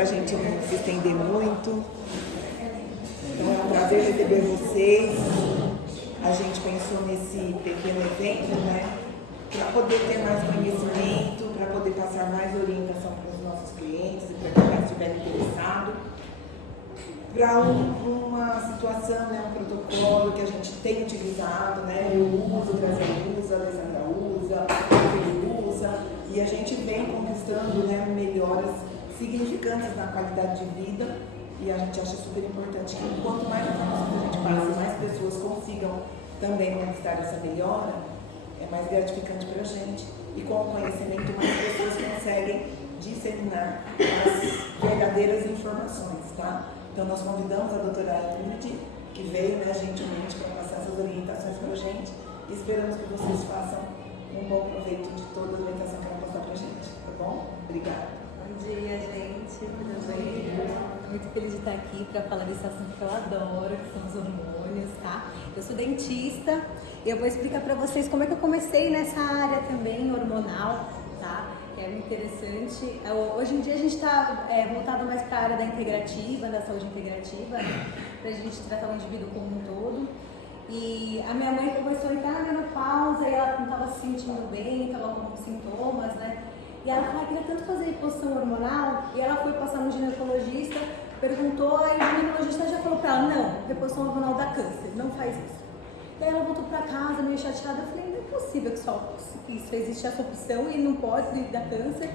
A gente não se estender muito. Então é um prazer receber vocês. A gente pensou nesse pequeno evento, né? Para poder ter mais conhecimento, para poder passar mais orientação para os nossos clientes e para quem estiver interessado. Para uma situação, né, um protocolo que a gente tem utilizado, né? Eu uso, o Brasil usa, a Alessandra usa, ele usa, e a gente vem conquistando, né, melhoras significantes na qualidade de vida, e a gente acha super importante que quanto mais informações a gente passa, mais pessoas consigam também conquistar essa melhora, é mais gratificante para a gente, e com o conhecimento mais pessoas conseguem disseminar as verdadeiras informações, tá? Então nós convidamos a doutora Ingrid, que veio, né, gentilmente para passar essas orientações para a gente, e esperamos que vocês façam um bom proveito de toda a orientação que ela passar para a gente, tá bom? Obrigada. Bom dia, gente, tudo bem? Estou muito feliz de estar aqui para falar desse assunto que eu adoro, que são os hormônios, tá? Eu sou dentista e eu vou explicar para vocês como é que eu comecei nessa área também hormonal, tá? É muito interessante. Hoje em dia a gente está voltado mais para a área da integrativa, da saúde integrativa, né? Para a gente tratar o indivíduo como um todo. E a minha mãe começou a entrar na menopausa e ela não estava se sentindo bem, estava com sintomas, né? E ela falou, queria tanto fazer reposição hormonal, e ela foi passar no ginecologista, perguntou, aí o ginecologista já falou pra ela, não, reposição hormonal dá câncer, não faz isso. E aí ela voltou pra casa, meio chateada, eu falei, não é possível que isso existe essa opção e não pode dar câncer.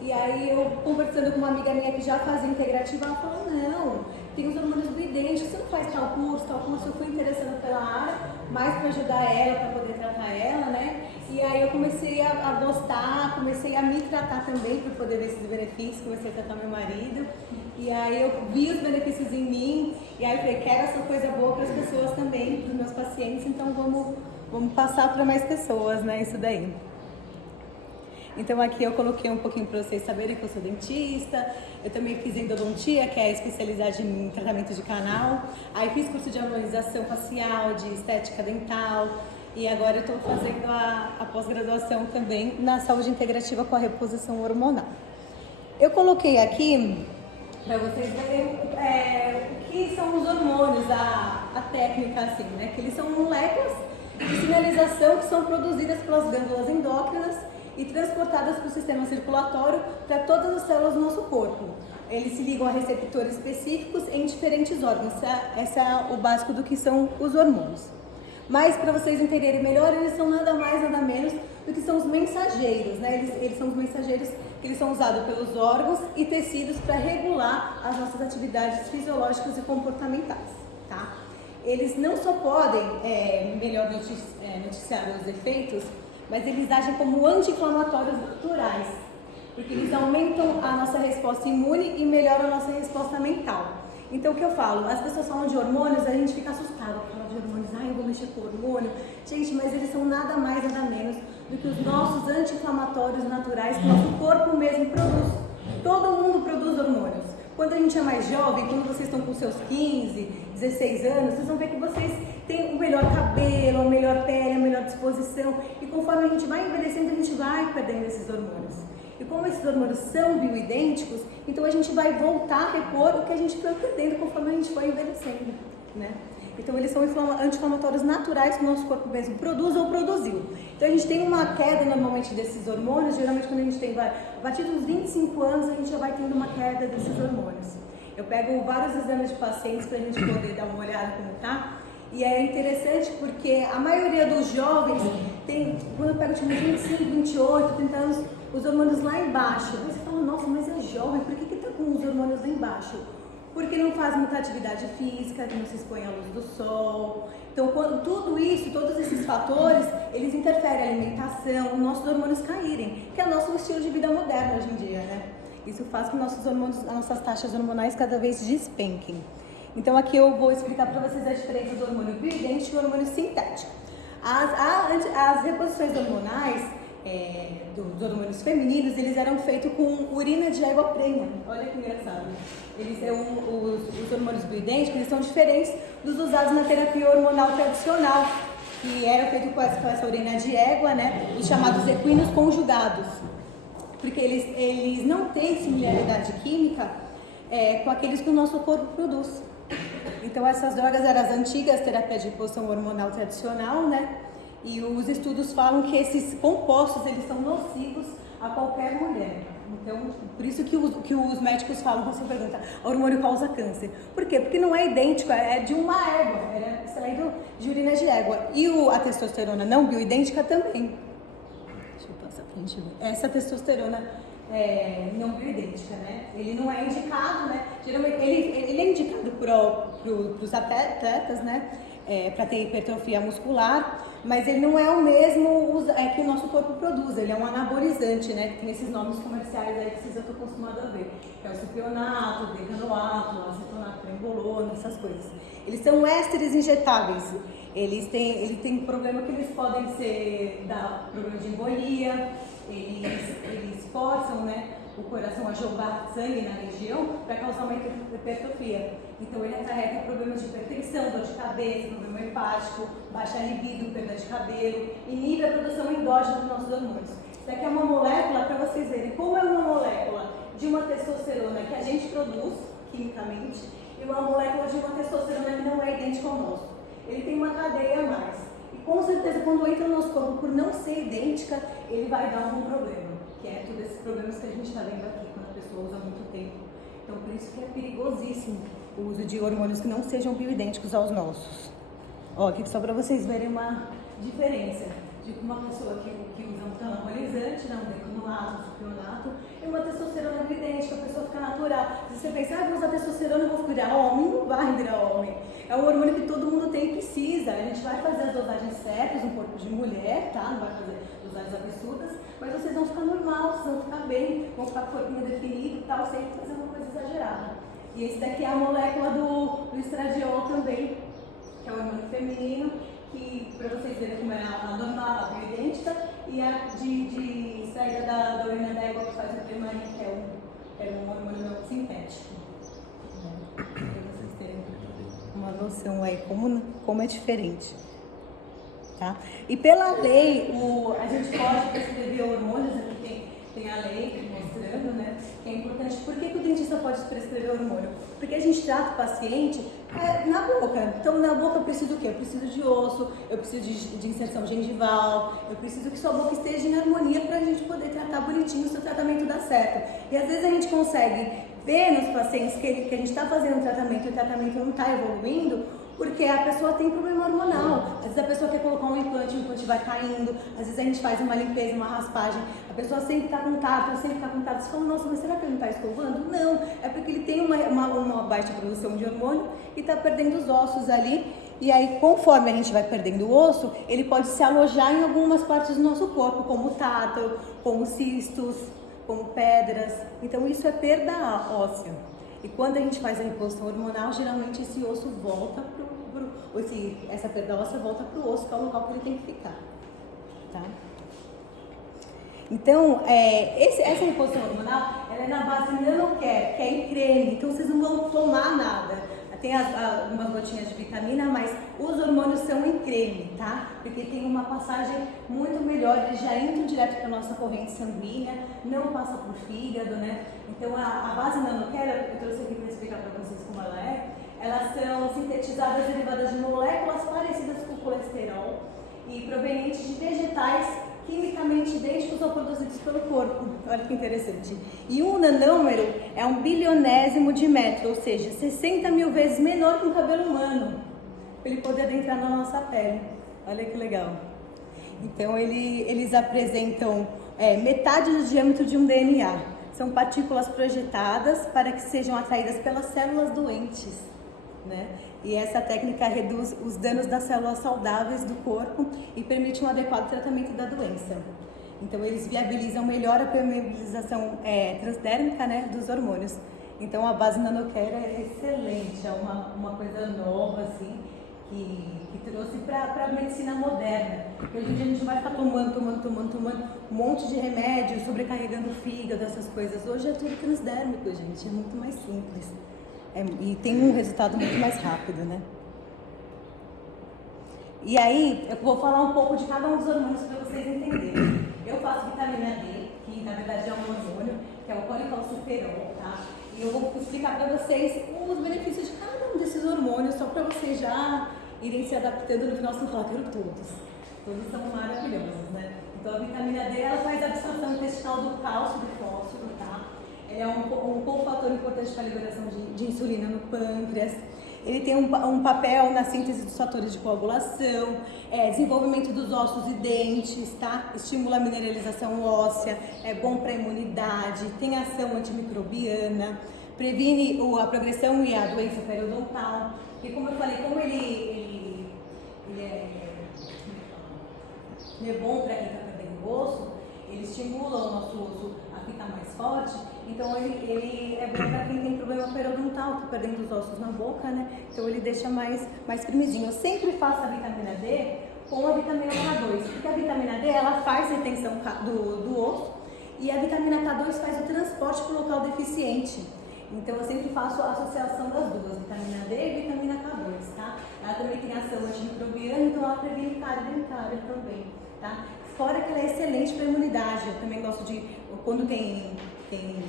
E aí eu, conversando com uma amiga minha que já fazia integrativa, ela falou, não, tem os hormônios bioidênticos, você não faz tal curso, eu fui interessando pela área, mais para ajudar ela, para poder tratar ela, né? E aí eu comecei a gostar, comecei a me tratar também para poder ver esses benefícios, comecei a tratar meu marido. E aí eu vi os benefícios em mim, e aí eu falei, quero essa coisa boa para as pessoas também, para os meus pacientes, então vamos passar para mais pessoas, né, isso daí. Então aqui eu coloquei um pouquinho para vocês saberem que eu sou dentista, eu também fiz endodontia, que é a especialidade em tratamento de canal, aí fiz curso de harmonização facial, de estética dental, e agora eu estou fazendo a pós-graduação também na saúde integrativa com a reposição hormonal. Eu coloquei aqui para vocês verem o que são os hormônios, a técnica assim, né? Que eles são moléculas de sinalização que são produzidas pelas glândulas endócrinas e transportadas para o sistema circulatório para todas as células do nosso corpo. Eles se ligam a receptores específicos em diferentes órgãos. Esse é o básico do que são os hormônios. Mas para vocês entenderem melhor, eles são nada mais, nada menos do que são os mensageiros, né? Eles são os mensageiros que eles são usados pelos órgãos e tecidos para regular as nossas atividades fisiológicas e comportamentais, tá? Eles não só podem, noticiar os efeitos, mas eles agem como anti-inflamatórios naturais, porque eles aumentam a nossa resposta imune e melhoram a nossa resposta mental. Então o que eu falo? As pessoas falam de hormônios, a gente fica assustada, fala de hormônios, eu vou mexer com hormônio. Gente, mas eles são nada mais, nada menos do que os nossos anti-inflamatórios naturais que o nosso corpo mesmo produz. Todo mundo produz hormônios. Quando a gente é mais jovem, quando vocês estão com seus 15, 16 anos, vocês vão ver que vocês têm o melhor cabelo, a melhor pele, a melhor disposição. E conforme a gente vai envelhecendo, a gente vai perdendo esses hormônios. E como esses hormônios são bioidênticos, então a gente vai voltar a repor o que a gente foi perdendo conforme a gente foi envelhecendo, né? Então eles são anti-inflamatórios naturais que o nosso corpo mesmo produz ou produziu. Então a gente tem uma queda normalmente desses hormônios, geralmente quando a gente tem, a partir dos 25 anos a gente já vai tendo uma queda desses hormônios. Eu pego vários exames de pacientes para a gente poder dar uma olhada como tá. E é interessante porque a maioria dos jovens tem, quando eu pego tipo 25, 28, 30 anos, os hormônios lá embaixo. Aí você fala, nossa, mas é jovem, por que tá com os hormônios lá embaixo? Porque não faz muita atividade física, não se expõe à luz do sol. Então, tudo isso, todos esses fatores, eles interferem na alimentação, os nossos hormônios caírem, que é o nosso estilo de vida moderno hoje em dia, né? Isso faz com que nossos hormônios, as nossas taxas hormonais cada vez despenquem. Então, aqui eu vou explicar para vocês a diferença do hormônio bioidêntico e do hormônio sintético. As reposições hormonais dos hormônios femininos, eles eram feitos com urina de égua prenha. Olha que engraçado. Os hormônios bioidênticos, eles são diferentes dos usados na terapia hormonal tradicional, que era feito com essa urina de égua, né? Os chamados equinos conjugados. Porque eles não têm similaridade química com aqueles que o nosso corpo produz. Então essas drogas eram as antigas terapias de reposição hormonal tradicional, né? E os estudos falam que esses compostos, eles são nocivos a qualquer mulher. Então, por isso que os médicos falam, quando você pergunta, o hormônio causa câncer. Por quê? Porque não é idêntico, é de uma égua, é extraído de urina de égua. E a testosterona não bioidêntica também. Deixa eu passar pra gente ver. Essa testosterona não bioidêntica, né? Ele não é indicado, né? Geralmente, ele é indicado para os atletas, né? Para ter hipertrofia muscular, mas ele não é o mesmo que o nosso corpo produz, ele é um anabolizante, né? Tem esses nomes comerciais aí que vocês já estão acostumados a ver, que é o cipionato, decanoato, acetonato, trembolona, essas coisas. Eles são ésteres injetáveis, eles têm problema que eles podem dar problema de embolia, eles forçam, né, o coração a jogar sangue na região para causar uma hipertrofia. Então ele acarreta problemas de hipertensão, dor de cabeça, problema hepático, baixa libido, perda de cabelo, inibe a produção endógena dos nossos hormônios. Isso daqui é uma molécula, para vocês verem como é uma molécula de uma testosterona que a gente produz quimicamente e uma molécula de uma testosterona que não é idêntica ao nosso. Ele tem uma cadeia a mais. E com certeza quando entra no nosso corpo por não ser idêntica, ele vai dar algum problema. Que é todos esses problemas que a gente está vendo aqui quando a pessoa usa muito tempo. Então, por isso que é perigosíssimo o uso de hormônios que não sejam bioidênticos aos nossos. Ó, aqui só para vocês verem uma diferença de uma pessoa que usa um anabolizante, um decanoato, um cipionato, e uma testosterona bioidêntica, a pessoa fica natural. Se você pensar, vou usar testosterona e vou virar homem, não vai virar homem. É um hormônio que todo mundo tem e precisa. A gente vai fazer as dosagens certas no corpo de mulher, tá? Não vai fazer dosagens absurdas, mas vocês vão ficar normal, vocês vão ficar bem, vão ficar com o corpinho definido e tal, sem fazer uma coisa exagerada. E esse daqui é a molécula do estradiol também, que é o hormônio feminino, que para vocês verem como é a normal, a bioidêntica, e a de saída da urina da égua que faz o premarin, que é um hormônio sintético. Para vocês terem uma noção aí como é diferente. Tá? E pela lei, a gente pode prescrever hormônios, aqui tem a lei mostrando, né, que é importante. Por que o dentista pode prescrever hormônio? Porque a gente trata o paciente na boca. Então, na boca eu preciso do quê? Eu preciso de osso, eu preciso de inserção gengival, eu preciso que sua boca esteja em harmonia para a gente poder tratar bonitinho, o seu tratamento dar certo. E às vezes a gente consegue ver nos pacientes que a gente está fazendo um tratamento e o tratamento não está evoluindo, porque a pessoa tem problema hormonal. Às vezes a pessoa quer colocar um implante, o implante vai caindo. Às vezes a gente faz uma limpeza, uma raspagem. A pessoa sempre está com tato, sempre está com tato. Você fala, nossa, mas será que ele não está escovando? Não, é porque ele tem uma baixa produção de hormônio e está perdendo os ossos ali. E aí, conforme a gente vai perdendo o osso, ele pode se alojar em algumas partes do nosso corpo, como tato, como cistos, como pedras. Então isso é perda óssea. E quando a gente faz a reposição hormonal, geralmente esse osso volta essa perda óssea volta para o osso, que é o local que ele tem que ficar. Tá? Então, essa reposição hormonal, ela é na base nanocare, que é em creme. Então, vocês não vão tomar nada. Tem algumas gotinhas de vitamina, mas os hormônios são em creme, tá? Porque tem uma passagem muito melhor, eles já entram direto para a nossa corrente sanguínea, não passa por fígado, né? Então, a base nanocare, eu trouxe aqui para explicar para vocês como ela é. Elas são sintetizadas derivadas de moléculas parecidas com o colesterol e provenientes de vegetais quimicamente idênticos ou produzidos pelo corpo. Olha que interessante. E um nanômero é 1/1000 de metro, ou seja, 60 mil vezes menor que um cabelo humano, para ele poder adentrar na nossa pele. Olha que legal. Então eles apresentam metade do diâmetro de um DNA. São partículas projetadas para que sejam atraídas pelas células doentes. Né? E essa técnica reduz os danos das células saudáveis do corpo e permite um adequado tratamento da doença. Então, eles viabilizam melhor a permeabilização transdérmica, né, dos hormônios. Então, a base nanocare é excelente, é uma coisa nova, assim, que trouxe para a medicina moderna. Porque hoje em dia a gente vai ficar tomando um monte de remédio, sobrecarregando o fígado, essas coisas. Hoje é tudo transdérmico, gente, é muito mais simples. E tem um resultado muito mais rápido, né? E aí, eu vou falar um pouco de cada um dos hormônios para vocês entenderem. Eu faço vitamina D, que na verdade é um hormônio, que é o colicalciferol, tá? E eu vou explicar para vocês os benefícios de cada um desses hormônios, só para vocês já irem se adaptando no final, você fala, quero todos. Todos são maravilhosos, né? Então a vitamina D, ela faz a absorção intestinal do cálcio e do fósforo, tá? Ele é um cofator importante para a liberação de insulina no pâncreas. Ele tem um papel na síntese dos fatores de coagulação, desenvolvimento dos ossos e dentes, tá? Estimula a mineralização óssea, é bom para a imunidade, tem ação antimicrobiana, previne a progressão e a doença periodontal. E como eu falei, como ele é bom para quem está perdendo o osso, ele estimula o nosso osso a ficar mais forte, então ele é bom para quem tem problema periodontal, que está perdendo os ossos na boca, né? Então ele deixa mais firmezinho. Eu sempre faço a vitamina D com a vitamina K2, porque a vitamina D ela faz retenção do osso e a vitamina K2 faz o transporte para o local deficiente. Então eu sempre faço a associação das duas, vitamina D e vitamina K2, tá? Ela também tem ação antimicrobiana, então ela previne cárie dentária também, tá? Fora que ela é excelente para a imunidade. Eu também gosto de, quando tem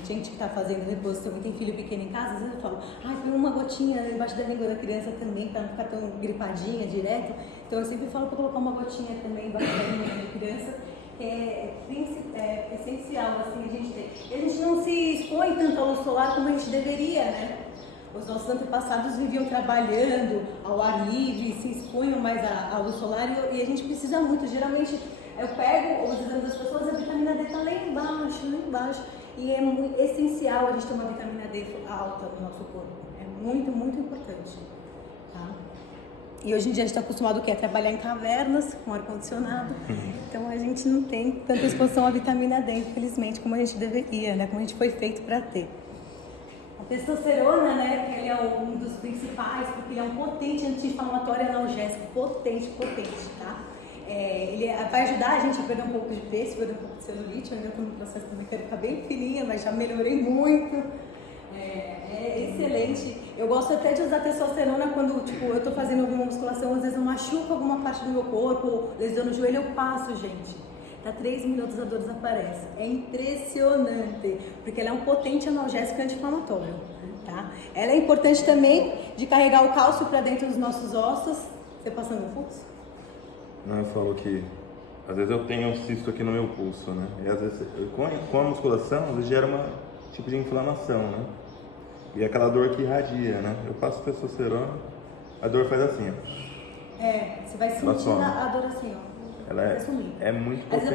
gente que está fazendo reposição e tem filho pequeno em casa, às vezes eu falo, põe uma gotinha embaixo da língua da criança também, para não ficar tão gripadinha direto. Então eu sempre falo para colocar uma gotinha também embaixo da língua da criança. É essencial, assim, a gente ter. E a gente não se expõe tanto à luz solar como a gente deveria, né? Os nossos antepassados viviam trabalhando ao ar livre, se expunham mais à luz solar e a gente precisa muito. Geralmente eu pego os exames das pessoas, a vitamina D está lá embaixo. E é muito essencial a gente ter uma vitamina D alta no nosso corpo. É muito, muito importante. Tá? E hoje em dia a gente está acostumado a trabalhar em cavernas, com ar-condicionado. Então a gente não tem tanta exposição à vitamina D, infelizmente, como a gente deveria, né? Como a gente foi feito para ter. A testosterona, né? Ele é um dos principais, porque ele é um potente anti-inflamatório analgésico. Potente, tá? Ele vai ajudar a gente a perder um pouco de peso, perder um pouco de celulite. Eu ainda estou no processo também, quero ficar bem fininha, mas já melhorei muito. É excelente. Eu gosto até de usar testosterona quando eu estou fazendo alguma musculação, às vezes eu machuco alguma parte do meu corpo, lesiono o joelho, eu passo, gente. Dá 3 minutos a dor desaparece. É impressionante, porque ela é um potente analgésico e anti-inflamatório. Tá? Ela é importante também de carregar o cálcio para dentro dos nossos ossos. Você passando o pulso? Não, eu falo que às vezes eu tenho um cisto aqui no meu pulso, né? E às vezes com a musculação, às vezes gera uma tipo de inflamação, né? E aquela dor que irradia, né? Eu passo testosterona, a dor faz assim, ó. Você vai sentir a dor assim, ó. Ela é muito potente.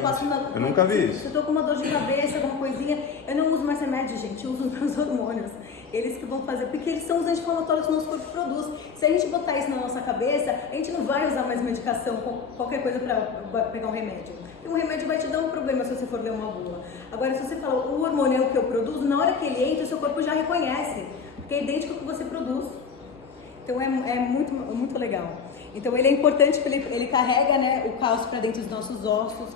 Eu nunca vi isso. Se eu tô com uma dor de cabeça, alguma coisinha, eu não uso mais remédio, gente, eu uso meus hormônios. Eles que vão fazer, porque eles são os anti-inflamatórios que o nosso corpo produz. Se a gente botar isso na nossa cabeça, a gente não vai usar mais medicação, qualquer coisa para pegar um remédio. E um remédio vai te dar um problema se você for ler uma bula. Agora, se você fala, o hormônio é o que eu produzo, na hora que ele entra, o seu corpo já reconhece, porque é idêntico ao que você produz. Então é muito, muito legal. Então ele é importante porque ele carrega, né, o cálcio para dentro dos nossos ossos,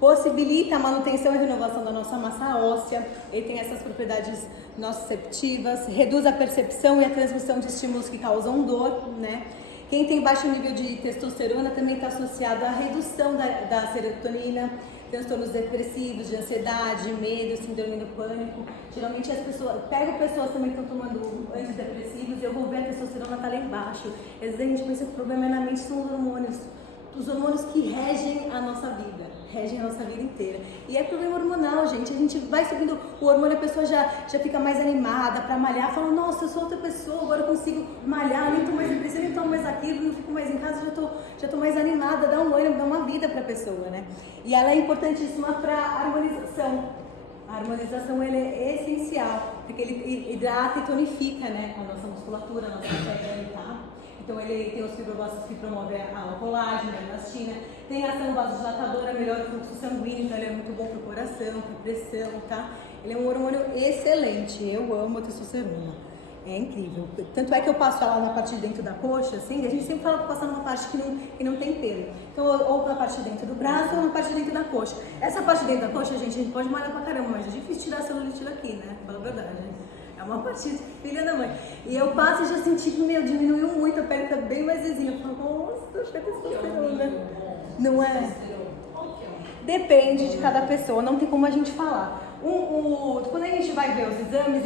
possibilita a manutenção e renovação da nossa massa óssea, ele tem essas propriedades nociceptivas, reduz a percepção e a transmissão de estímulos que causam dor, né? Quem tem baixo nível de testosterona também está associado à redução da serotonina, transtornos depressivos, de ansiedade, medo, síndrome do pânico. Geralmente as pessoas, pego pessoas também que estão tomando antidepressivos e eu vou ver a testosterona tá lá embaixo. Às vezes a gente pensa que o problema é na mente, são os hormônios que regem a nossa vida inteira. E é problema hormonal, gente. A gente vai subindo o hormônio, a pessoa já fica mais animada para malhar, fala, nossa, eu sou outra pessoa, agora eu consigo malhar, nem tô mais depressiva, nem tomo mais aquilo, não fico mais em casa, já tô mais animada, dá um ânimo, dá uma vida para a pessoa, né? E ela é importantíssima para a harmonização. A harmonização ela é essencial, porque ele hidrata e tonifica, né, a nossa musculatura, a nossa pele, tá? Então ele tem os fibroblastos que promovem o colágeno, a elastina, tem a ação vasodilatadora, melhora o fluxo sanguíneo, então ele é muito bom para o coração, para a pressão, tá? Ele é um hormônio excelente, eu amo a testosterona, é incrível. Tanto é que eu passo ela na parte de dentro da coxa, assim, a gente sempre fala para passar numa parte que não tem pelo. Então, ou na parte de dentro do braço ou na parte de dentro da coxa. Essa parte de dentro da coxa, gente, a gente pode malhar pra caramba, mas é difícil tirar a celulite daqui, né? Fala a verdade, né? É uma partida, filha da mãe. E eu passo e já senti que, diminuiu muito, a pele tá bem mais lisinha. Eu falo, nossa, acho que é testosterona. Não é? Depende de cada pessoa, não tem como a gente falar. Quando a gente vai ver os exames,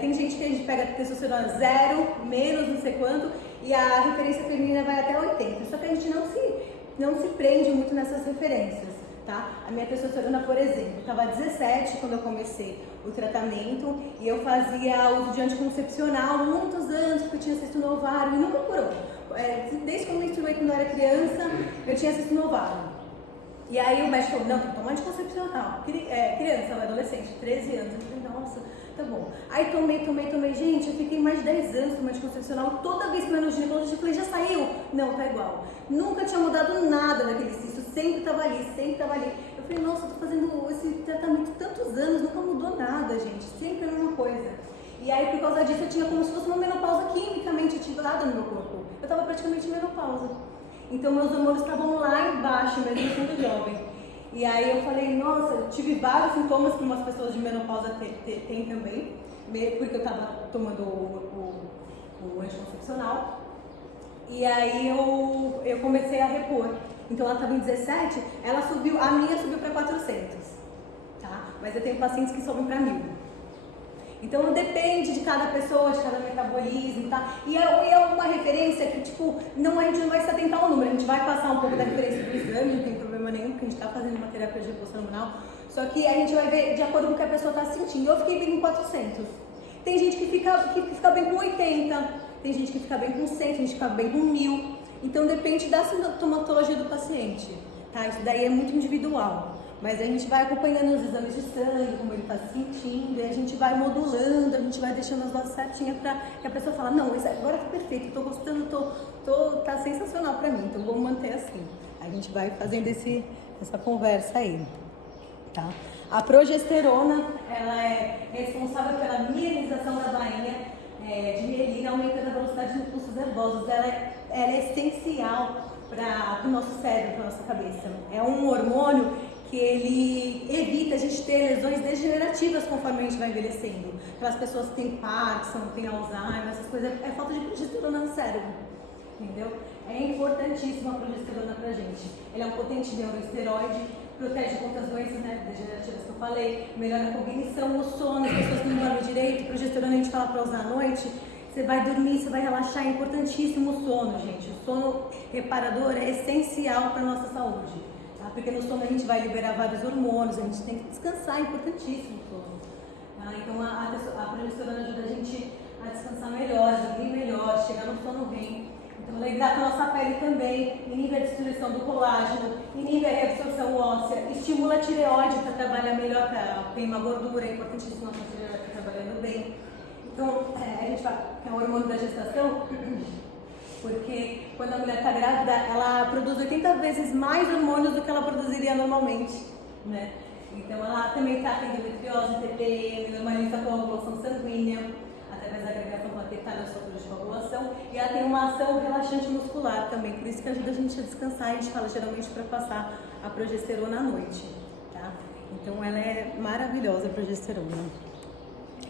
tem gente que a gente pega testosterona 0, menos não sei quanto, e a referência feminina vai até 80. Só que a gente não se prende muito nessas referências, tá? A minha testosterona, por exemplo, estava 17 quando eu comecei o tratamento, e eu fazia uso de anticoncepcional há muitos anos, porque eu tinha cisto no ovário e nunca curou. Desde quando eu menstruei, quando eu era criança, eu tinha cisto no ovário. E aí o médico falou, não, tem que tomar anticoncepcional. Criança, adolescente, 13 anos. Eu falei, nossa, tá bom. Aí tomei. Gente, eu fiquei mais de 10 anos tomando anticoncepcional. Toda vez que eu ia no ginecologista, eu falei, já saiu? Não, tá igual. Nunca tinha mudado nada daquele cisto, sempre tava ali. Eu falei, nossa, eu tô fazendo esse tratamento tantos anos, nunca mudou nada, gente. Sempre a mesma coisa. E aí, por causa disso, eu tinha como se fosse uma menopausa quimicamente ativada no meu corpo. Eu tava praticamente em menopausa. Então, meus hormônios estavam lá embaixo, mesmo sendo jovem. E aí eu falei, nossa, eu tive vários sintomas que umas pessoas de menopausa têm também, porque eu estava tomando o anticoncepcional. E aí eu comecei a repor. Então ela estava em 17, a minha subiu para 400, tá? Mas eu tenho pacientes que sobem para 1000. Então depende de cada pessoa, de cada metabolismo, tá? E é uma referência que, tipo, a gente não vai se atentar ao número, a gente vai passar um pouco da referência do exame, não tem problema nenhum, porque a gente tá fazendo uma terapia de reposição hormonal, só que a gente vai ver de acordo com o que a pessoa tá sentindo. Eu fiquei bem com 400. Tem gente que fica bem com 80, tem gente que fica bem com 100, tem gente que fica bem com 1000. Então depende da sintomatologia do paciente, tá? Isso daí é muito individual. Mas a gente vai acompanhando os exames de sangue, como ele está se sentindo, e a gente vai modulando, a gente vai deixando as doses certinhas para que a pessoa fale, não, isso agora tá perfeito, estou gostando, tá sensacional para mim, então vamos manter assim. A gente vai fazendo essa conversa aí, tá? A progesterona, ela é responsável pela mielinização da bainha de mielina, aumentando a velocidade dos pulsos nervosos. Ela é essencial para o nosso cérebro, para a nossa cabeça. É um hormônio que ele evita a gente ter lesões degenerativas conforme a gente vai envelhecendo. Aquelas pessoas que têm Parkinson, têm Alzheimer, essas coisas, é falta de progesterona no cérebro, entendeu? É importantíssima a progesterona pra gente. Ele é um potente neuroesteroide, protege contra as doenças degenerativas que eu falei, melhora a cognição, o sono, as pessoas que não dormem direito, progesterona a gente fala pra usar à noite, você vai dormir, você vai relaxar, é importantíssimo o sono, gente. O sono reparador é essencial para nossa saúde. Porque no sono a gente vai liberar vários hormônios, a gente tem que descansar, é importantíssimo o sono. Então a progesterona ajuda a gente a descansar melhor, dormir melhor, chegar no sono bem. Então ela hidrata a nossa pele também, inibe a destruição do colágeno, inibe a reabsorção óssea, estimula a tireoide para trabalhar melhor, para queimar gordura, é importantíssimo a tireoide estar trabalhando bem. Então a gente fala que é o hormônio da gestação, porque quando a mulher está grávida, ela produz 80 vezes mais hormônios do que ela produziria normalmente, né? Então ela também trata endometriose, TPM, normaliza a coagulação sanguínea, através da agregação plaquetária das estruturas de coagulação, e ela tem uma ação relaxante muscular também, por isso que ajuda a gente a descansar, a gente fala geralmente para passar a progesterona à noite, tá? Então ela é maravilhosa, a progesterona.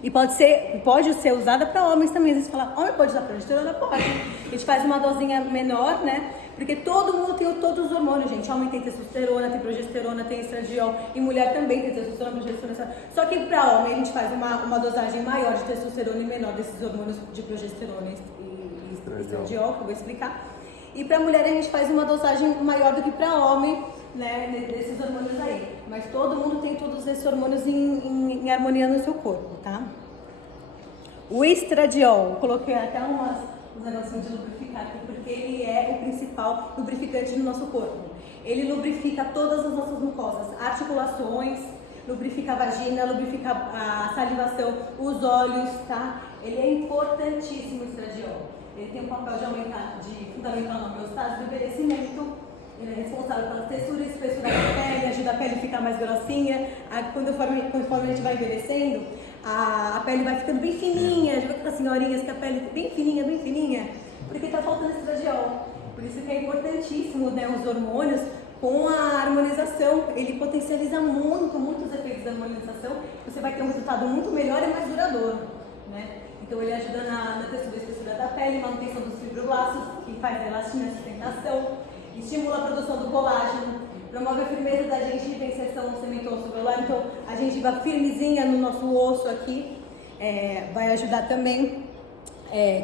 E pode ser usada para homens também. Às vezes fala, homem pode usar progesterona? Pode. A gente faz uma dosinha menor, né? Porque todo mundo tem todos os hormônios, gente. Homem tem testosterona, tem progesterona, tem estradiol. E mulher também tem testosterona, progesterona. Só que para homem a gente faz uma dosagem maior de testosterona e menor desses hormônios de progesterona e estradiol, que eu vou explicar. E para mulher a gente faz uma dosagem maior do que para homem, né, desses hormônios aí. Mas todo mundo tem todos esses hormônios em harmonia no seu corpo, tá? O estradiol, coloquei até uns negocinhos de lubrificar aqui, porque ele é o principal lubrificante do nosso corpo. Ele lubrifica todas as nossas mucosas, articulações, lubrifica a vagina, lubrifica a salivação, os olhos, tá? Ele é importantíssimo, o estradiol. Ele tem um papel de fundamental na homeostase do envelhecimento. Ele é responsável pela textura e espessura da pele, ajuda a pele a ficar mais grossinha. Conforme a gente vai envelhecendo, a pele vai ficando bem fininha. Já vai ficar senhorinhas que a pele bem fininha, porque está faltando estradiol. Por isso que é importantíssimo, né, os hormônios com a harmonização. Ele potencializa muito os efeitos da harmonização. Você vai ter um resultado muito melhor e mais duradouro, né? Então ele ajuda na textura e espessura da pele, manutenção dos fibroblastos, que faz elastina, sustentação, estimula a produção do colágeno, promove a firmeza da gengiva em inserção no cemento osso alveolar. Então, a gengiva firmezinha no nosso osso aqui vai ajudar também.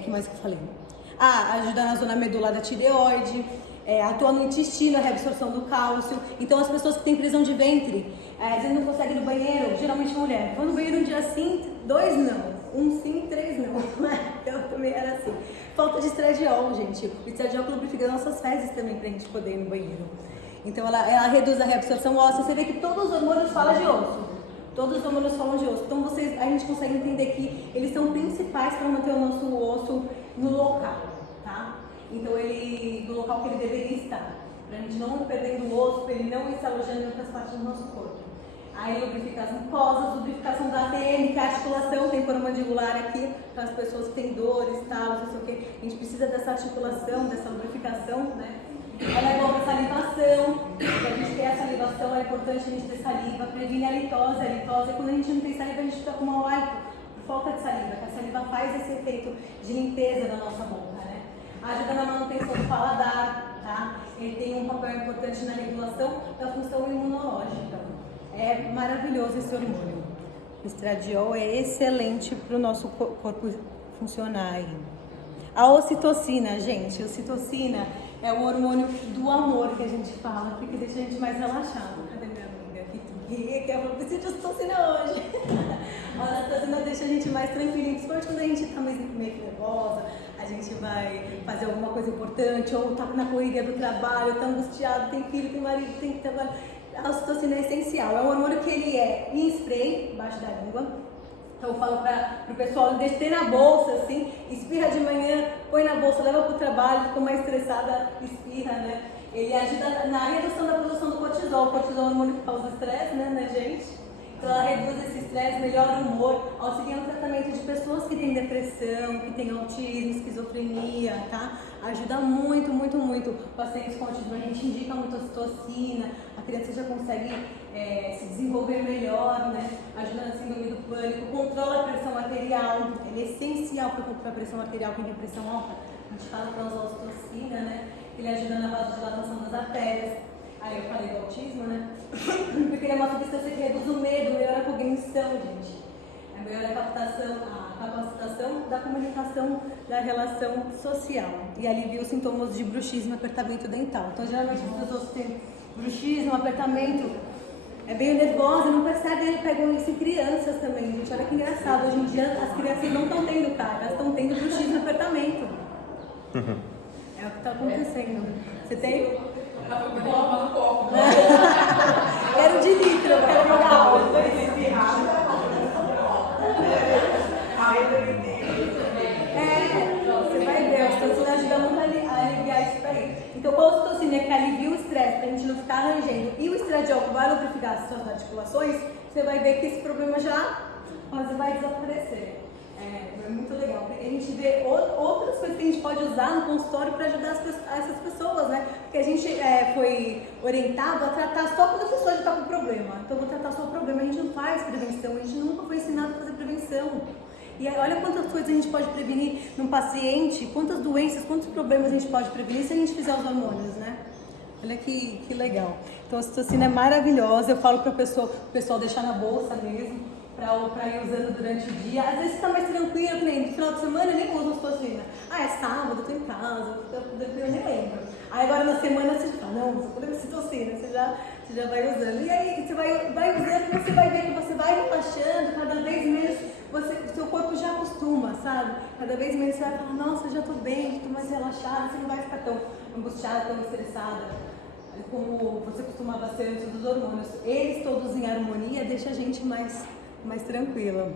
Que mais que eu falei? Ajuda na zona medular da tireoide, atua no intestino, a reabsorção do cálcio. Então, as pessoas que têm prisão de ventre, às vezes não conseguem ir no banheiro, geralmente mulher, vão no banheiro um dia sim, 2 não, 1 sim, 3 não. Eu também era assim. Falta de estradiol, gente. O estradiol lubrifica nossas fezes também pra gente poder ir no banheiro. Então, ela reduz a reabsorção óssea. Você vê que todos os hormônios falam de osso. Todos os hormônios falam de osso. Então, a gente consegue entender que eles são principais para manter o nosso osso no local, tá? Então, no local que ele deveria estar. Pra gente não ir perdendo o osso, pra ele não ir se alojando em outras partes do nosso corpo. Aí, lubrificar as mucosas, lubrificação da ATM, que é a articulação temporomandibular aqui, para as pessoas que têm dores, talos, não sei o quê. A gente precisa dessa articulação, dessa lubrificação, né? Ela é boa para salivação, a gente quer a salivação, é importante a gente ter saliva, previne a litose. A litose é quando a gente não tem saliva, a gente fica com mau hálito, por falta de saliva, que a saliva faz esse efeito de limpeza da nossa boca, né? Ajuda na manutenção do paladar, tá? Ele tem um papel importante na regulação da função imunológica. É maravilhoso esse hormônio. O estradiol é excelente para o nosso corpo funcionar aí. A ocitocina, gente, a ocitocina é o hormônio do amor que a gente fala, porque deixa a gente mais relaxado. Cadê minha amiga? Que eu vou precisar de ocitocina hoje. A ocitocina deixa a gente mais tranquilinho, principalmente quando a gente está meio nervosa, a gente vai fazer alguma coisa importante, ou está na correria do trabalho, está angustiado, tem filho, tem marido, tem que trabalhar. A ocitocina é essencial, é um hormônio que ele é em spray, embaixo da língua. Então eu falo para o pessoal, ter na bolsa, assim, espirra de manhã, põe na bolsa, leva para o trabalho, ficou mais estressada, espirra, né? Ele ajuda na redução da produção do cortisol. O cortisol é um hormônio que causa estresse, né, gente? Então ela reduz esse estresse, melhora o humor, auxilia no tratamento de pessoas que têm depressão, que têm autismo, esquizofrenia, tá? Ajuda muito, muito, muito. Pacientes com autismo, a gente indica muito ocitocina, a criança já consegue se desenvolver melhor, né? Ajuda na síndrome do pânico, controla a pressão arterial, ele é essencial para controlar a pressão arterial, quem tem pressão alta. A gente fala para usar a ocitocina, né? Ele ajuda na vasodilatação das artérias. Aí eu falei do autismo, né? Porque ele é uma substância que reduz o medo, melhora a cognição, gente. Melhora a capacitação da comunicação, da relação social. E alivia os sintomas de bruxismo e apertamento dental. Então, geralmente, as pessoas têm bruxismo, apertamento, é bem nervosa, não percebe, ele pegou isso em crianças também, gente. Olha que engraçado, hoje em dia as crianças não estão tendo cara, elas estão tendo bruxismo e apertamento. É o que está acontecendo. Você tem? Quero de litro, eu quero jogar água. Você vai ver, a ocitocina ajuda muito a aliviar isso aí. Então, com a ocitocina que alivia o estresse, pra gente não ficar rangendo, e o estradiol que vai lubrificar as suas articulações, você vai ver que esse problema já quase vai desaparecer. É muito legal, porque a gente vê outras coisas que a gente pode usar no consultório para ajudar essas pessoas, né? Porque a gente foi orientado a tratar só quando a pessoa já está com problema. Então, vou tratar só o problema, a gente não faz prevenção, a gente nunca foi ensinado a fazer prevenção. E olha quantas coisas a gente pode prevenir num paciente, quantas doenças, quantos problemas a gente pode prevenir se a gente fizer os hormônios, né? Olha que legal. Então, a ocitocina é maravilhosa, eu falo para o pessoal deixar na bolsa mesmo, para ir usando durante o dia. Às vezes você está mais tranquilo, que nem no final de semana eu nem uso ocitocina. É sábado, eu tô em casa, eu nem lembro. Aí agora na semana você fala, não, você pode ocitocina, você já vai usando. E aí você vai usando e você vai ver que você vai relaxando, cada vez menos seu corpo já acostuma, sabe? Cada vez menos você vai falar, nossa, já tô bem, tô mais relaxada, você não vai ficar tão angustiada, tão estressada como você costumava ser antes dos hormônios. Eles todos em harmonia deixam a gente mais tranquila.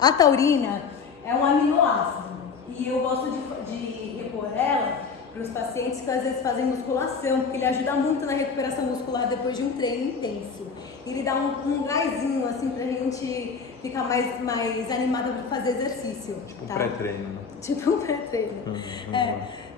A taurina é um aminoácido e eu gosto de repor ela para os pacientes que às vezes fazem musculação, porque ele ajuda muito na recuperação muscular depois de um treino intenso. Ele dá um gásinho assim pra gente ficar mais animada para fazer exercício. Tipo um pré-treino, né? Tipo um pré-treino.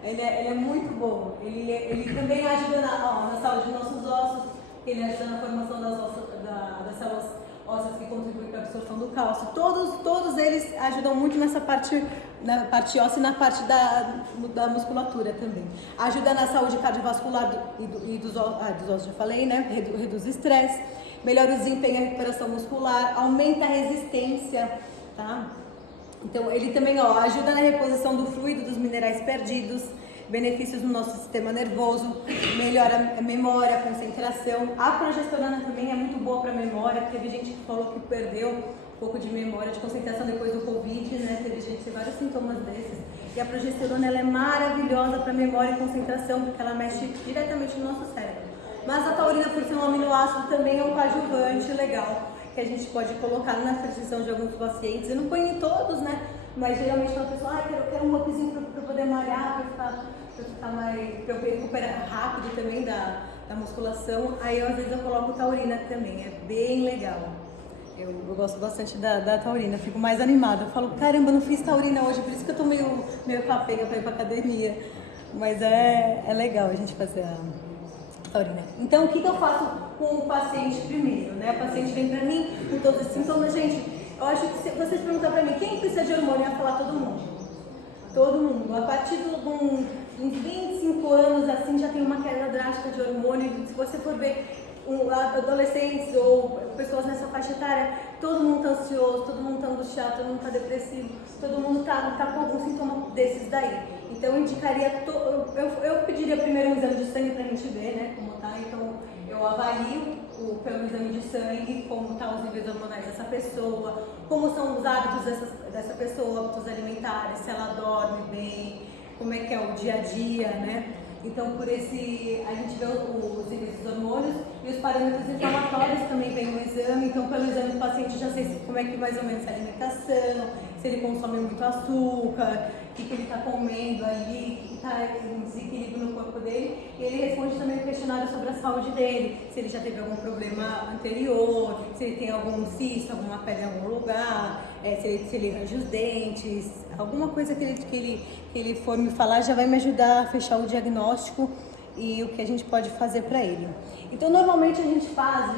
Ele é muito bom. Ele também ajuda na saúde dos nossos ossos, ele ajuda na formação das células ósseas que contribuem para a absorção do cálcio. Todos eles ajudam muito nessa parte, na parte óssea e na parte da musculatura também. Ajuda na saúde cardiovascular e dos ossos, já falei, né? Reduz o estresse, melhora o desempenho e a recuperação muscular, aumenta a resistência, tá? Então ele também ajuda na reposição do fluido dos minerais perdidos, benefícios no nosso sistema nervoso, melhora a memória, a concentração. A progesterona também é muito boa para a memória. Teve gente que falou que perdeu um pouco de memória, de concentração depois do Covid, né? Teve gente que teve vários sintomas desses. E a progesterona ela é maravilhosa para memória e concentração, porque ela mexe diretamente no nosso cérebro. Mas a taurina, por ser um aminoácido, também é um coadjuvante legal, que a gente pode colocar na fertilização de alguns pacientes. Eu não ponho em todos, né? Mas geralmente quando a pessoa, quero um upzinho para poder malhar, para eu recuperar rápido também da musculação, aí eu, às vezes eu coloco taurina também, é bem legal. Eu gosto bastante da taurina, fico mais animada. Eu falo, caramba, não fiz taurina hoje, por isso que eu tô meio capenga para ir pra academia. Mas é legal a gente fazer a taurina. Então, o que eu faço com o paciente primeiro, né? O paciente vem pra mim com todos esses sintomas. Gente, eu acho que se vocês perguntarem pra mim, quem precisa de hormônio? Eu ia falar todo mundo. Todo mundo. A partir de uns 25 anos, assim, já tem uma queda drástica de hormônio. Se você for ver adolescentes ou pessoas nessa faixa etária, todo mundo tá ansioso, todo mundo tá angustiado, todo mundo tá depressivo, todo mundo tá com algum sintoma desses daí. Então eu indicaria, eu pediria primeiro um exame de sangue pra gente ver, né, como tá. Então eu avalio pelo exame de sangue como tá os níveis hormonais dessa pessoa, como são os hábitos dessa pessoa, hábitos alimentares, se ela dorme bem, como é que é o dia a dia, né? Então, a gente vê os níveis dos hormônios e os parâmetros inflamatórios também vem no exame. Então, pelo exame do paciente, já sei como é que mais ou menos é a alimentação, se ele consome muito açúcar, o que ele está comendo ali, o que está em desequilíbrio no corpo dele. E ele responde também o questionário sobre a saúde dele, se ele já teve algum problema anterior, se ele tem algum cisto, alguma pedra em algum lugar, se ele range os dentes, alguma coisa que ele for me falar já vai me ajudar a fechar o diagnóstico e o que a gente pode fazer para ele. Então, normalmente a gente faz,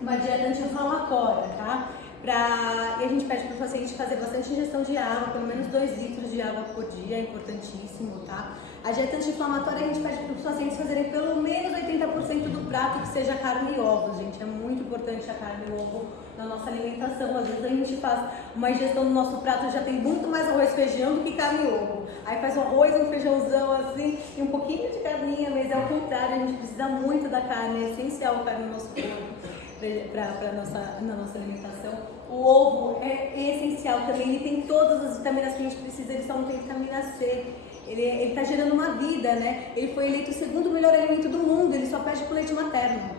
uma dieta anti-inflamatória, tá? E a gente pede para o paciente fazer bastante ingestão de água, pelo menos 2 litros de água por dia, é importantíssimo, tá? A dieta anti-inflamatória a gente pede para os pacientes fazerem pelo menos 80% do prato que seja carne e ovos, gente. É muito importante a carne e o ovo na nossa alimentação. Às vezes a gente faz uma ingestão do nosso prato, já tem muito mais arroz e feijão do que carne e ovo. Aí faz um arroz, um feijãozão assim e um pouquinho de carninha, mas é o contrário, a gente precisa muito da carne, é essencial a carne no nosso corpo. Na nossa alimentação. O ovo é essencial também, ele tem todas as vitaminas que a gente precisa, ele só não tem vitamina C. Ele está gerando uma vida, né? Ele foi eleito o 2º melhor alimento do mundo, ele só perde pro leite materno.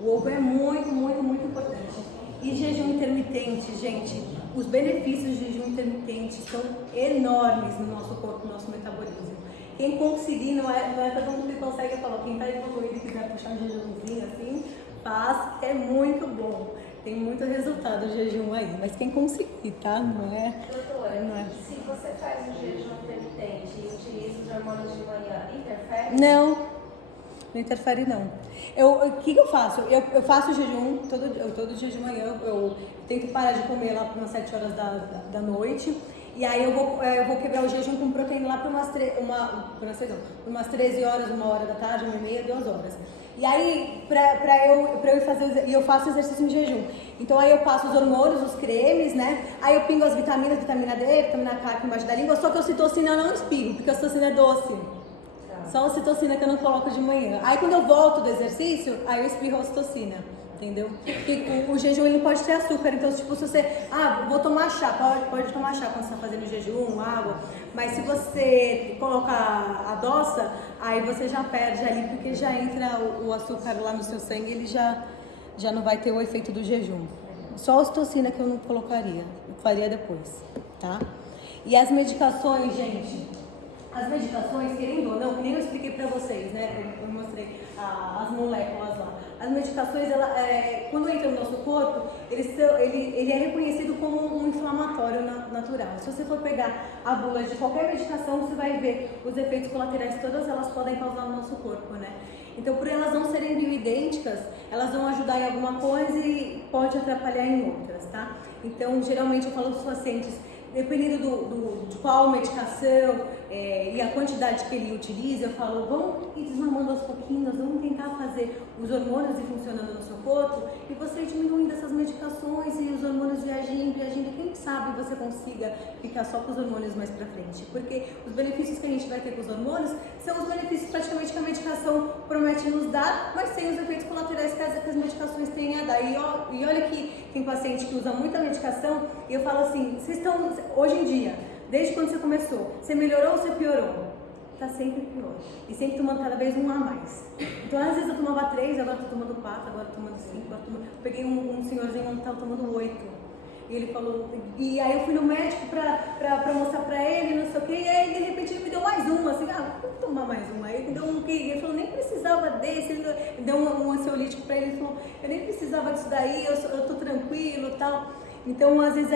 O ovo é muito, muito, muito importante. E jejum intermitente, gente, os benefícios de jejum intermitente são enormes no nosso corpo, no nosso metabolismo. Quem conseguir, não é todo mundo que consegue, falar, quem está evoluído e quiser puxar um jejumzinho assim, faz, é muito bom. Tem muito resultado o jejum aí, mas quem conseguir, tá? Não é? Doutora, não é. se você faz um jejum intermitente e utiliza os hormônios de manhã, interfere? Não interfere não. O que eu faço? Eu faço jejum, todo dia de manhã, eu tento parar de comer lá por umas 7 horas da noite. E aí eu vou quebrar o jejum com proteína lá por umas 13 horas, 1 hora da tarde, 1h30, 2 horas. E aí, pra eu ir fazer, e eu faço exercício em jejum. Então aí eu passo os hormônios, os cremes, né? Aí eu pingo as vitaminas, vitamina D, vitamina K aqui embaixo da língua, só que a ocitocina eu não espirro, porque a ocitocina é doce. Só a ocitocina que eu não coloco de manhã. Aí quando eu volto do exercício, aí eu espirro a ocitocina. Entendeu? Porque o jejum ele pode ter açúcar, então tipo, se você, vou tomar chá, pode tomar chá quando você está fazendo jejum, água, mas se você colocar adoça, aí você já perde ali, porque já entra o açúcar lá no seu sangue, ele já não vai ter o efeito do jejum. Só a ocitocina que eu não colocaria, eu faria depois, tá? E as medicações, gente, as medicações, querendo ou não, que nem eu expliquei para vocês, né? Eu mostrei as moléculas lá. As medicações, quando entram no nosso corpo, ele é reconhecido como um inflamatório natural. Se você for pegar a bula de qualquer medicação, você vai ver os efeitos colaterais, todas elas podem causar no nosso corpo, né? Então, por elas não serem bioidênticas, elas vão ajudar em alguma coisa e pode atrapalhar em outras, tá? Então, geralmente eu falo para os pacientes, dependendo de qual medicação e a quantidade que ele utiliza, eu falo, vamos ir desmamando aos pouquinhos, vamos tentar fazer os hormônios ir funcionando no seu corpo e você ir diminuindo essas medicações e os hormônios viagindo, quem sabe você consiga ficar só com os hormônios mais pra frente, porque os benefícios que a gente vai ter com os hormônios são os benefícios praticamente que a medicação promete nos dar, mas sem os efeitos colaterais que as medicações têm a dar. E olha que tem paciente que usa muita medicação e eu falo assim, vocês estão, hoje em dia, desde quando você começou, você melhorou ou você piorou? Tá sempre pior. E sempre tomando cada vez um a mais. Então, às vezes eu tomava 3, agora tô tomando 4, agora tô tomando 5, peguei um senhorzinho que tava tomando 8. E ele falou, e aí eu fui no médico pra mostrar pra ele, não sei o que, e aí de repente ele me deu mais uma, assim, vou tomar mais uma. Aí ele me deu um que, ele falou, nem precisava desse, ele deu um ansiolítico pra ele, ele falou, eu nem precisava disso daí, eu tô tranquilo e tal. Então, às vezes,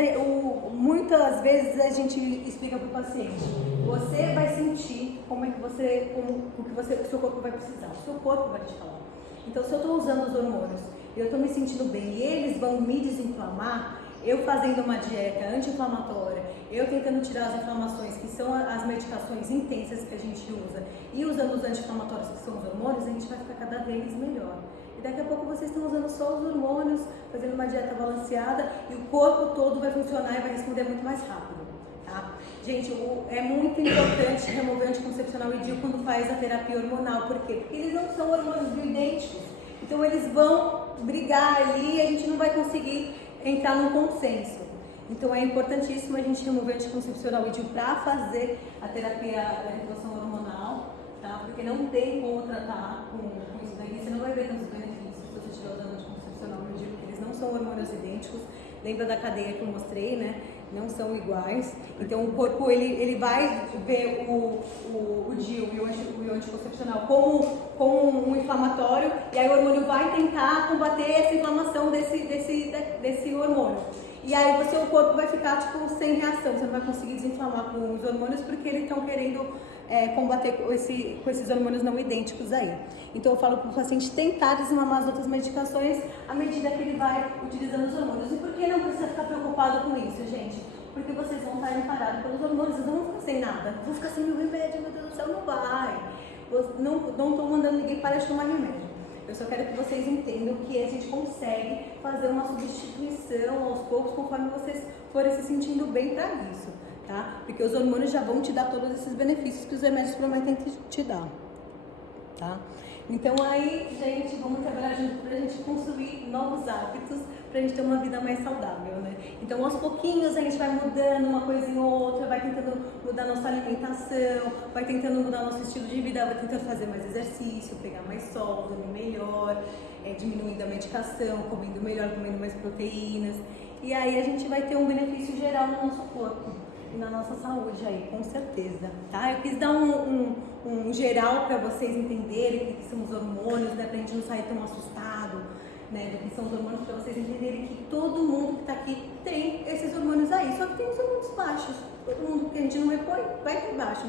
muitas vezes a gente explica para o paciente, você vai sentir o que o seu corpo vai precisar, o seu corpo vai te falar. Então, se eu estou usando os hormônios e eu estou me sentindo bem e eles vão me desinflamar, eu fazendo uma dieta anti-inflamatória, eu tentando tirar as inflamações, que são as medicações intensas que a gente usa, e usando os anti-inflamatórios, que são os hormônios, a gente vai ficar cada vez melhor. E daqui a pouco vocês estão usando só os hormônios, fazendo uma dieta balanceada e o corpo todo vai funcionar e vai responder muito mais rápido, tá? Gente, é muito importante remover o anticoncepcional e DIU quando faz a terapia hormonal. Por quê? Porque eles não são hormônios bioidênticos. Então eles vão brigar ali e a gente não vai conseguir entrar num consenso. Então é importantíssimo a gente remover o anticoncepcional e DIU para fazer a terapia da reposição hormonal, tá? Porque não tem como tratar com isso daí, você não vai ver tantos benefícios se você estiver usando anticoncepcional e DIU, porque eles não são hormônios idênticos. Lembra da cadeia que eu mostrei, né? Não são iguais. Então o corpo ele vai ver o DIU e o anticoncepcional como um inflamatório, e aí o hormônio vai tentar combater essa inflamação desse hormônio. E aí o corpo vai ficar tipo sem reação, você não vai conseguir desinflamar com os hormônios porque eles estão querendo combater com esses hormônios não idênticos aí. Então eu falo para o paciente tentar desmamar as outras medicações à medida que ele vai utilizando os hormônios. E por que não precisa ficar preocupado com isso, gente? Porque vocês vão estar amparados pelos hormônios, vocês não vão ficar sem nada, vão ficar sem o remédio, meu Deus do céu, não vai. Não estou mandando ninguém parar de tomar remédio. Eu só quero que vocês entendam que a gente consegue fazer uma substituição aos poucos conforme vocês forem se sentindo bem para isso, tá? Porque os hormônios já vão te dar todos esses benefícios que os remédios prometem te dar, tá? Então aí, gente, vamos trabalhar junto pra gente construir novos hábitos, pra gente ter uma vida mais saudável, né? Então aos pouquinhos a gente vai mudando uma coisinha ou outra, vai tentando mudar nossa alimentação, vai tentando mudar nosso estilo de vida, vai tentando fazer mais exercício, pegar mais sol, dormir melhor, diminuindo a medicação, comendo melhor, comendo mais proteínas. E aí a gente vai ter um benefício geral no nosso corpo e na nossa saúde aí, com certeza, tá? Eu quis dar um geral para vocês entenderem o que são os hormônios, né? Pra gente não sair tão assustado, né? Do que são os hormônios, para vocês entenderem que todo mundo que tá aqui tem esses hormônios aí, só que tem os hormônios baixos. Todo mundo que a gente não repõe vai ter baixo.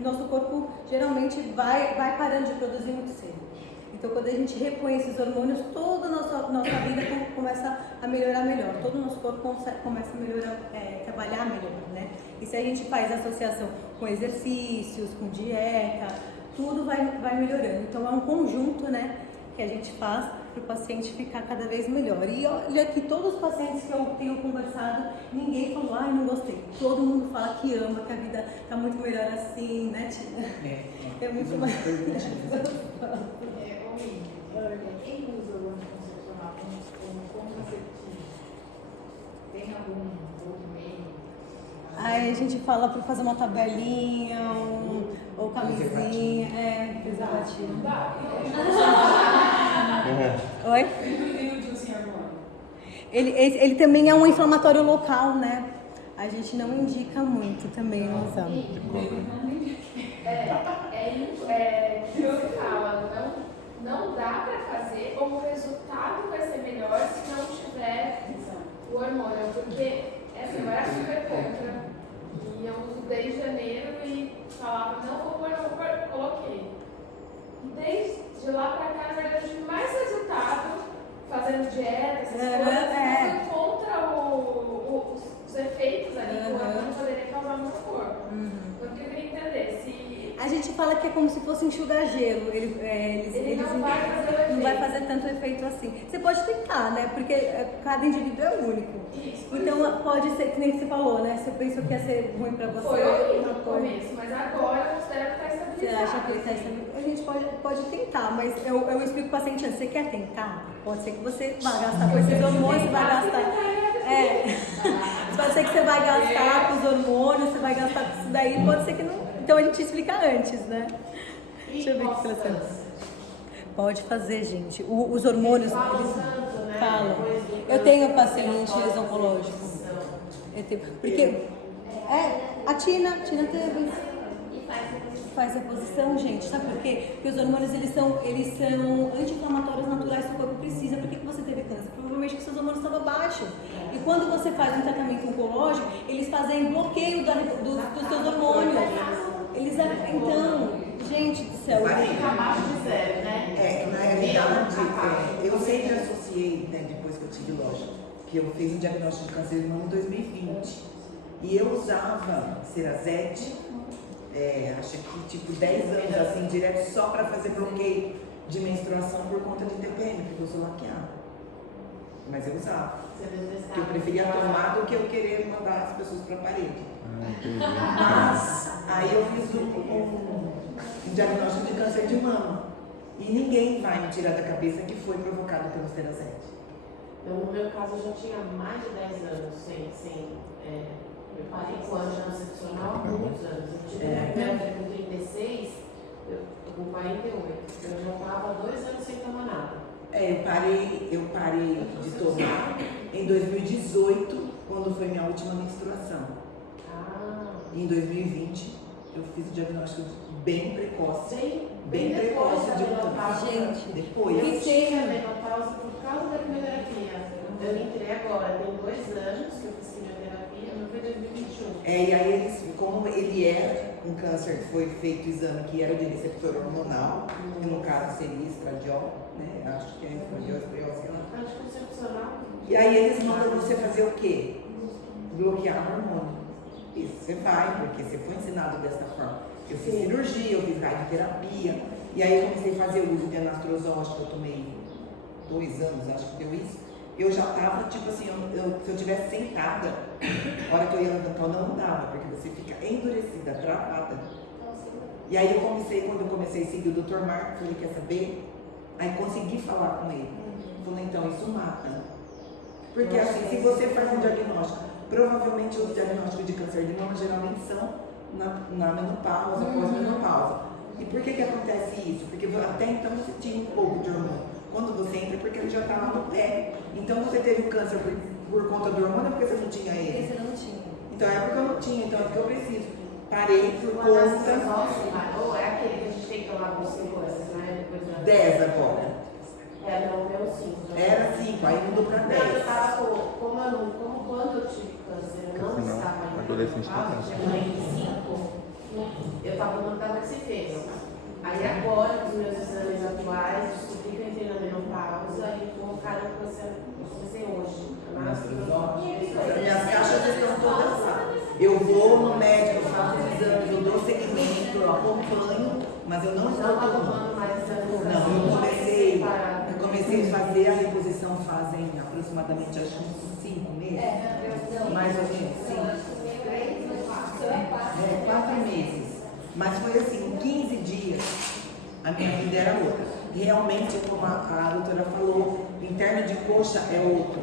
Nosso corpo geralmente vai parando de produzir muito cedo. Então, quando a gente repõe esses hormônios, toda a nossa vida começa a melhorar melhor. Todo o nosso corpo começa a melhorar, trabalhar melhor, né? E se a gente faz associação com exercícios, com dieta, tudo vai melhorando. Então, é um conjunto, né, que a gente faz para o paciente ficar cada vez melhor. E olha que todos os pacientes que eu tenho conversado, ninguém falou, ai, não gostei. Todo mundo fala que ama, que a vida está muito melhor assim, né, Tina? É muito mais. Quem usa o anticoncepcional como contraceptivo? Tem algum outro meio? Aí a gente fala para fazer uma tabelinha, ou camisinha, preservativo. Oi? Ele também é um inflamatório local, né? A gente não indica muito também usar. que você fala, não dá para fazer, ou o resultado vai ser melhor se não tiver o hormônio, porque eu era super contra, e eu uso desde janeiro e falava, não vou pôr, coloquei. E desde lá para cá, na verdade, eu tive mais resultado fazendo dieta, essas coisas, eu fui contra os efeitos ali que o hormônio poderia causar no meu corpo. Então, eu queria entender se... A gente fala que é como se fosse enxugar gelo. Ele não vai fazer o efeito. Não vai fazer tanto efeito assim. Você pode tentar, né? Porque cada indivíduo é único. Isso, então pode ser, que nem você falou, né? Você pensou que ia ser ruim pra você. Foi horrível no começo, mas agora eu considero que está estabilizado. Você acha que ele está estabilizado? A gente pode tentar, mas eu explico para o paciente antes. Você quer tentar? Pode ser que você vá gastar com esses hormônios, você vai gastar. Pode ser que você vai gastar com os hormônios, você vai gastar com isso daí, pode ser que não. Então a gente explica antes, né? Deixa eu ver o que você pode fazer, gente. Os hormônios, eles falam. Eu tenho paciente oncológico. Porque a Tina teve. Faz reposição, gente. Sabe por quê? Porque os hormônios eles são anti-inflamatórios naturais que o corpo precisa. Por que você teve câncer? Provavelmente que seus hormônios estavam baixos. E quando você faz um tratamento oncológico, eles fazem bloqueio dos seus hormônios. Então, gente do céu. Abaixo de zero, né? Na realidade, eu sempre associei, né, depois que eu tive loja, que eu fiz um diagnóstico de câncer de mama em 2020. E eu usava Cerazete, acho que tipo 10 anos assim, direto só para fazer bloqueio de menstruação por conta de TPM, porque eu sou laqueada. Mas eu usava. Porque eu preferia tomar do que eu querer mandar as pessoas para a parede. Mas aí eu fiz um diagnóstico de câncer de mama. E ninguém vai me tirar da cabeça que foi provocado pelo Cerazete. Então, no meu caso, eu já tinha mais de 10 anos eu parei com o anticoncepcional há muitos anos. Eu tive minha primeira filha com 36, eu com 48. Eu já estava 2 anos sem tomar nada. Eu parei de tomar em 2018, quando foi minha última menstruação. Em 2020, eu fiz o diagnóstico bem precoce. Bem precoce de câncer. Gente, depois. Eu tive a menopausa por causa da quimioterapia. Eu entrei agora, tem 2 anos que eu fiz quimioterapia, não foi 2021. E aí, como ele era um câncer, foi feito o exame que era de receptor hormonal, que no caso seria estradiol, né? Acho que é estradiol, sei lá. Anticoncepcional. E aí eles mandam você fazer o quê? Bloquear o hormônio. Isso, você vai, porque você foi ensinado dessa forma. Eu fiz cirurgia, eu fiz radioterapia, e aí eu comecei a fazer o uso de anastrozol, acho que eu tomei 2 anos, acho que deu isso. Eu já tava, tipo assim, se eu tivesse sentada, a hora que eu ia levantar, não dava, porque você fica endurecida, travada. E aí quando eu comecei a seguir o Dr. Marco, falei, quer saber? Aí consegui falar com ele. Falei, então, isso mata. Porque assim, se você faz um diagnóstico, provavelmente os diagnósticos de câncer de mama geralmente são na menopausa, pós-menopausa. E por que acontece isso? Porque até então você tinha um pouco de hormônio. Quando você entra, porque ele já está lá no pé. Então você teve o câncer por conta do hormônio, porque você não tinha ele. Você não tinha. Então é porque eu não tinha, então é porque eu preciso. Parei por conta. Ou é aquele que a gente tem que tomar com 5 anos, né? 10 agora. Não, o meu 5. Era 5, aí mudou para 10. Eu estava como quando eu tive câncer, eu não estava em menopausa, tinha 45, eu não estava que se fez. Aí agora, com os meus exames atuais, descobri que eu entrei na menopausa e colocaram o câncer, comecei hoje. Minhas caixas estão todas lá. Eu vou no médico, eu faço os exames, eu dou seguimento, eu acompanho, mas eu não estou tomando mais exames. Não, eu comecei a fazer a reposição fazem aproximadamente, acho que uns 5 meses. Mais ou menos, 4 meses. Mas foi assim, em 15 dias, a minha vida era outra. Realmente, como a doutora falou, interno de coxa é outro.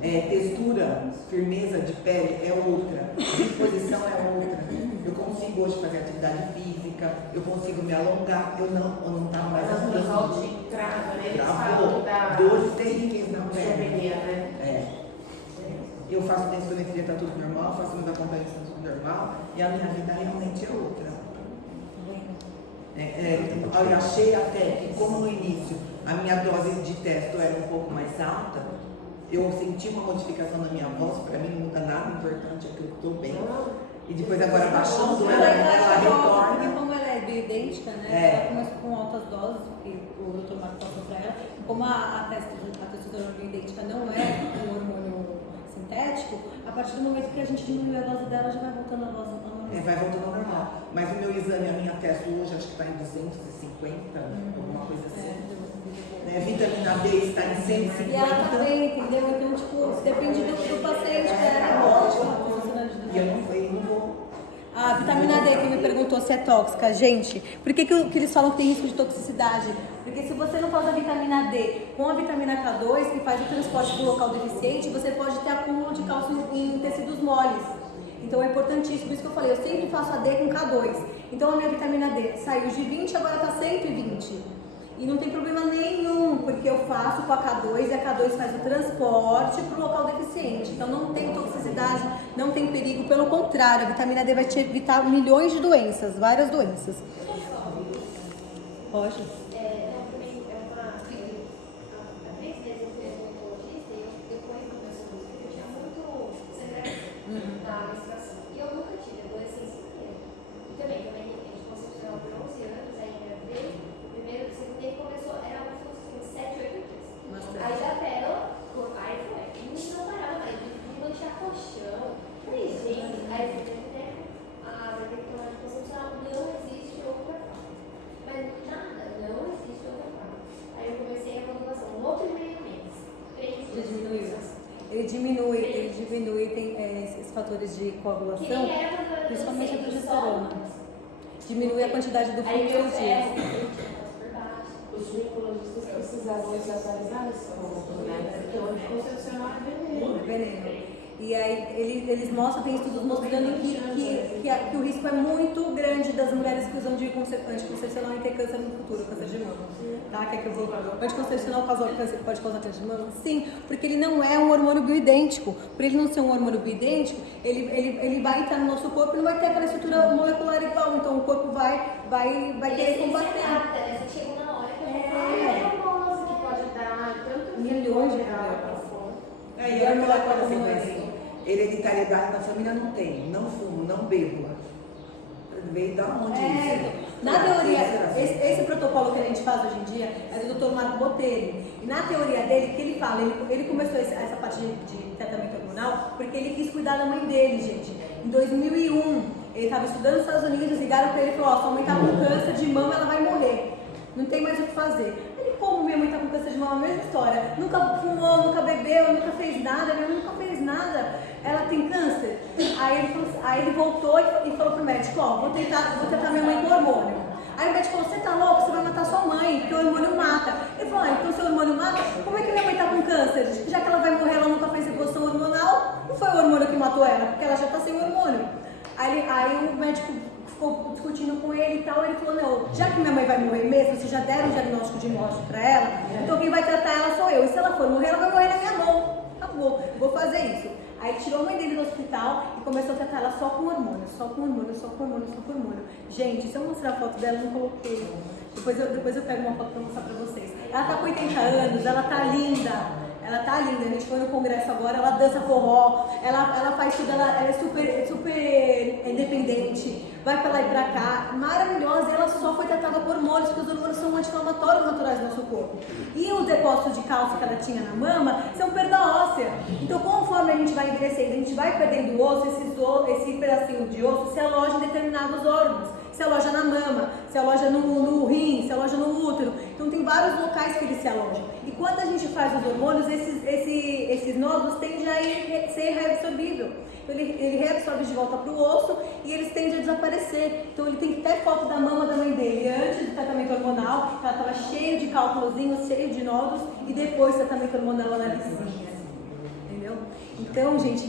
Textura, firmeza de pele é outra. Disposição é outra. Eu consigo hoje fazer atividade física, eu consigo me alongar, eu não estava mais andando. Travou, dores terríveis na pele. Eu faço densitometria, está tudo normal, faço meus acompanhamentos, está tudo normal, e a minha vida realmente é outra. Eu achei até que, como no início a minha dose de testo era um pouco mais alta, eu senti uma modificação na minha voz. Para mim não muda nada, o importante é que eu estou bem. E depois agora baixando ela retorna. Porque como ela é bioidêntica, né? Ela começa com altas doses, que o Dr. Marcos passou para ela. Como a testosterona bioidêntica não é um hormônio sintético, a partir do momento que a gente diminui a dose dela, já vai voltando a dose normal. Vai voltando ao normal. Mas o meu exame, a minha testo hoje, acho que está em 250, alguma coisa assim. Vitamina D está em 150. E ela tá bem, entendeu? Então, tipo, depende do paciente, né? E eu não vou. A vitamina D que me perguntou se é tóxica, gente, por que eles falam que tem risco de toxicidade? Porque se você não faz a vitamina D com a vitamina K2, que faz o transporte para o local deficiente, você pode ter acúmulo de cálcio em tecidos moles. Então é importantíssimo, por isso que eu falei, eu sempre faço a D com K2. Então a minha vitamina D saiu de 20, agora está 120. E não tem problema nenhum, porque eu faço com a K2 e a K2 faz o transporte para o local deficiente. Então não tem toxicidade, não tem perigo, pelo contrário, a vitamina D vai te evitar milhões de doenças, várias doenças. Pode? Na menstruação. E eu nunca tive adolescência inteira. E também anticoncepcional por 11 anos, aí engravidei. O primeiro, o segundo tempo começou, era uma função de 7, 8 dias. Aí da pérola, aí foi. Não parava mais, de manchar colchão. Falei, gente, aí eu falei, vai ter que tomar anticoncepcional, não existe outra forma. Mas nada, não existe outra forma. Aí eu comecei a modulação, no primeiro mês. 3 dias. Ele diminui, tem esses fatores de coagulação, principalmente a progesterona. Diminui a quantidade do fluxo dos dias. Os ginecologistas precisavam se atualizar nesse ponto, né? Porque o anticoncepcional é veneno. Veneno. E aí eles mostram, tem estudos mostrando que o risco é muito grande das mulheres que usam de anticoncepcional em ter câncer no futuro, câncer de mama. Tá? Quer que eu vou? O anticoncepcional pode causar câncer de mama? Sim, porque ele não é um hormônio bioidêntico. Por ele não ser um hormônio bioidêntico, ele vai entrar no nosso corpo e não vai ter aquela estrutura molecular igual. Então o corpo vai querer combater. Você chegou na hora que eu Que pode dar tanto Milhões de problemas. E é aquela coisa assim, hereditariedade na família não tem, não fumo, não bebo. Veio da onde isso? Na teoria, esse protocolo que a gente faz hoje em dia é do Dr. Marco Botelho. E na teoria dele, que ele fala, ele começou essa parte de tratamento hormonal porque ele quis cuidar da mãe dele, gente. Em 2001, ele estava estudando nos Estados Unidos, ligaram para ele e falaram, sua mãe está com câncer de mama, ela vai morrer. Não tem mais o que fazer. Como minha mãe tá com câncer de mama, a mesma história. Nunca fumou, nunca bebeu, nunca fez nada, minha mãe nunca fez nada. Ela tem câncer? Aí ele voltou e falou pro médico, vou tratar minha mãe com hormônio. Aí o médico falou, você tá louco, você vai matar sua mãe, porque o hormônio mata. Ele falou, então se o hormônio mata, como é que minha mãe tá com câncer? Já que ela vai morrer, ela nunca fez reposição hormonal, não foi o hormônio que matou ela, porque ela já tá sem hormônio. Aí o médico ficou discutindo com ele e tal, ele falou, não, já que minha mãe vai morrer mesmo, vocês já deram um diagnóstico de morte pra ela, então quem vai tratar ela sou eu, e se ela for morrer, ela vai morrer na minha mão, acabou, vou fazer isso. Aí ele tirou a mãe dele do hospital e começou a tratar ela só com hormônio, só com hormônio, só com hormônio, só com hormônio. Gente, se eu mostrar a foto dela, eu não coloquei, depois eu pego uma foto pra mostrar pra vocês. Ela tá com 80 anos, ela tá linda. Ela tá linda, a gente foi no congresso agora, ela dança forró, ela faz tudo, ela é super independente, vai pra lá e pra cá, maravilhosa, ela só foi tratada por hormônios, porque os hormônios são anti-inflamatórios naturais do nosso corpo. E os depósitos de cálcio que ela tinha na mama são perda óssea. Então, conforme a gente vai envelhecendo, a gente vai perdendo osso, esse pedacinho de osso se aloja em determinados órgãos. Se aloja na mama, se aloja no rim, se aloja no útero. Então tem vários locais que ele se aloja. E quando a gente faz os hormônios, esses nódulos tendem a ser reabsorvível. Ele reabsorve de volta para o osso e eles tendem a desaparecer. Então ele tem até foto da mama da mãe dele antes do tratamento hormonal, ela estava cheia de cálculozinhos, cheia de nódulos, e depois do tratamento hormonal ela lisinha. Entendeu? Então, gente,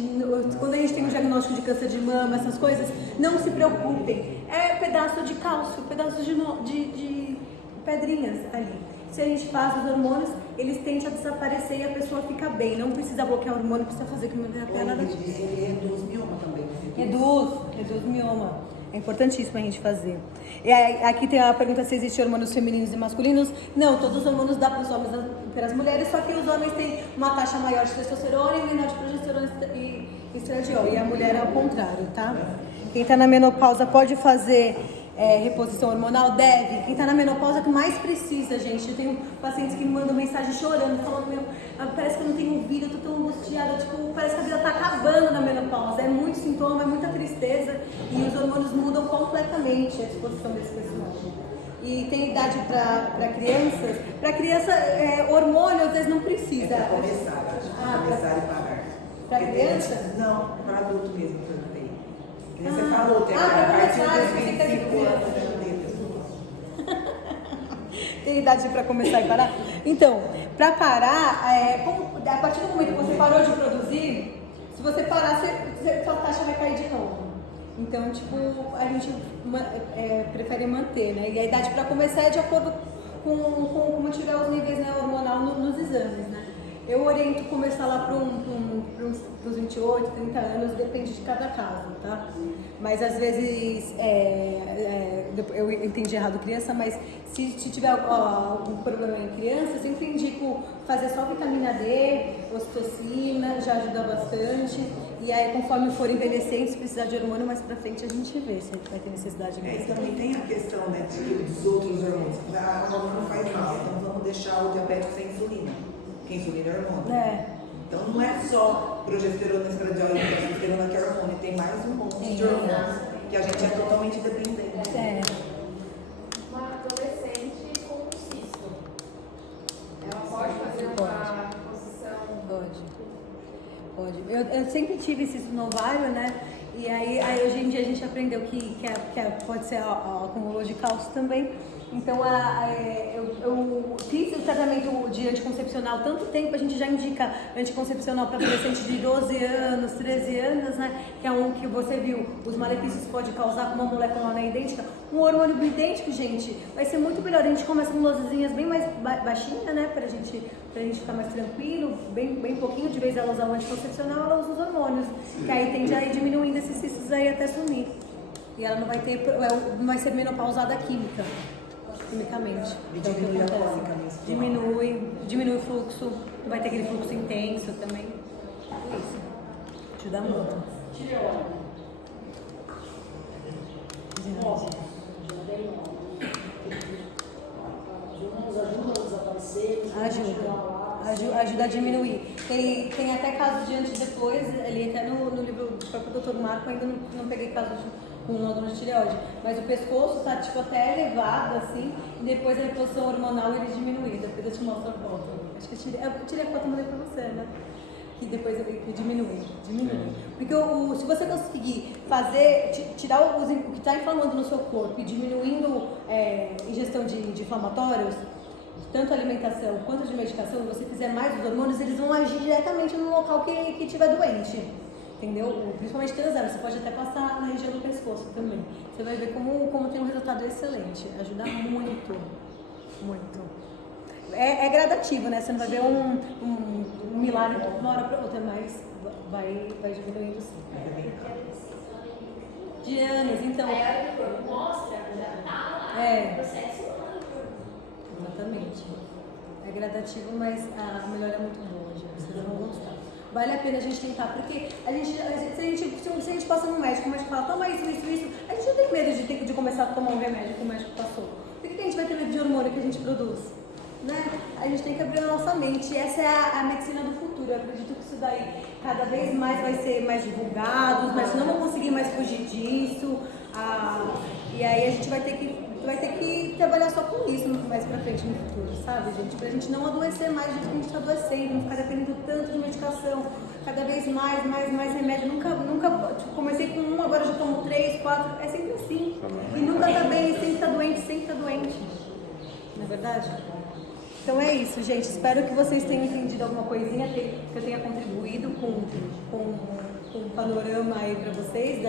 quando a gente tem um diagnóstico de câncer de mama, essas coisas, não se preocupem. É pedaço de cálcio, pedaço de pedrinhas ali. Se a gente faz os hormônios, eles tendem a desaparecer e a pessoa fica bem. Não precisa bloquear o hormônio, precisa fazer que não tem nada disso. Ele reduz mioma também. Reduz mioma. É importantíssimo a gente fazer. E aí, aqui tem a pergunta se existem hormônios femininos e masculinos. Não, todos os hormônios dá para os homens e para as mulheres, só que os homens têm uma taxa maior de testosterona e menor de progesterona e estradiol. E a mulher é ao contrário, tá? Quem está na menopausa pode fazer reposição hormonal? Deve. Quem está na menopausa é que mais precisa, gente. Eu tenho pacientes que me mandam mensagem chorando, falando, meu, parece que eu não tenho ouvido, eu tô tão angustiada, tipo, parece que a vida tá acabando na menopausa. É muito sintoma, é muita tristeza e os hormônios mudam completamente a disposição desse pessoal. E tem idade para crianças? Para criança, hormônio às vezes não precisa. Para começar, começar e parar. Para criança? Não, para adulto mesmo, que eu falei. Você falou, tem para a partir começar, dos 25 anos, tem idade para começar e parar? Então, para parar, a partir do momento que você parou de produzir, se você parar, sua taxa vai cair de novo. Então, tipo, a gente prefere manter, né? E a idade para começar é de acordo com como tiver os níveis, né, hormonal nos exames, né? Eu oriento começar lá para uns 28, 30 anos, depende de cada caso, tá? Mas às vezes, eu entendi errado criança, mas se tiver algum problema em criança, eu sempre indico fazer só vitamina D, ocitocina, já ajuda bastante. E aí, conforme for envelhecendo, se precisar de hormônio, mais pra frente a gente vê se vai ter necessidade de E também tem a questão, né, dos outros hormônios. O hormônio não faz mal, então vamos deixar o diabético sem insulina. Porque insulina é hormônio. Então não é só progesterona, estradiol e progesterona que é hormônio, tem mais um monte de hormônios que a gente é totalmente dependente. Uma adolescente com um cisto, ela pode fazer uma reposição? Pode. Eu sempre tive cisto no ovário, né? E aí hoje em dia a gente aprendeu que pode ser acúmulo de cálcio também. Então, eu fiz o tratamento de anticoncepcional tanto tempo, a gente já indica anticoncepcional para adolescente de 12 anos, 13 anos, né? Que é um que você viu, os malefícios que pode causar com uma molécula não idêntica. Um hormônio idêntico, gente, vai ser muito melhor. A gente começa com dosezinhas bem mais baixinhas, né? Pra gente ficar mais tranquilo, bem pouquinho, de vez ela usar o anticoncepcional, ela usa os hormônios. Que aí tende a ir diminuindo esses cistos aí até sumir. E ela não vai ser menopausada quimicamente. E diminui a cólica mesmo. Diminui o fluxo, não vai ter aquele fluxo intenso também. Isso. Ajuda muito. Ajuda a diminuir. Tem até casos de antes e depois, ali até no livro do próprio Dr. Marco, ainda não peguei casos com nódulo de tireoide, mas o pescoço tá tipo até elevado assim, e depois a reposição hormonal ele diminui. Depois eu te mostro a foto. Acho que eu tirei a foto e mandei pra você, né? Que depois eu vi que diminui. Porque se você conseguir fazer, tirar o que está inflamando no seu corpo e diminuindo ingestão de inflamatórios, tanto alimentação quanto de medicação, e você fizer mais os hormônios, eles vão agir diretamente no local que estiver doente. Entendeu? Principalmente transando, você pode até passar na região do pescoço também. Você vai ver como tem um resultado excelente. Ajuda muito. É gradativo, né? Você não vai ver um milagre de uma hora para outra, mas vai diminuindo sim. De anos, então. Aí a hora que o corpo mostra, já tá lá, o processo humano. Exatamente. É gradativo, mas a melhora é muito boa, gente. Vocês vão gostar. Vale a pena a gente tentar, porque se a gente passa no médico, o médico fala, toma isso, a gente não tem medo de começar a tomar um remédio que o médico passou. Por que a gente vai ter medo de hormônio que a gente produz? Né? A gente tem que abrir a nossa mente. E essa é a medicina do futuro. Eu acredito que isso daí cada vez mais vai ser mais divulgado, mas não vão conseguir mais fugir disso. E aí a gente vai ter que trabalhar só com isso mais pra frente no futuro, sabe, gente? Pra gente não adoecer mais do que a gente tá adoecendo, não ficar dependendo tanto de medicação, cada vez mais remédio. Nunca comecei com um, agora já tomo 3, 4, é sempre assim. E nunca tá bem, sempre tá doente. Não é verdade? Então é isso, gente. Espero que vocês tenham entendido alguma coisinha, que eu tenha contribuído com um panorama aí pra vocês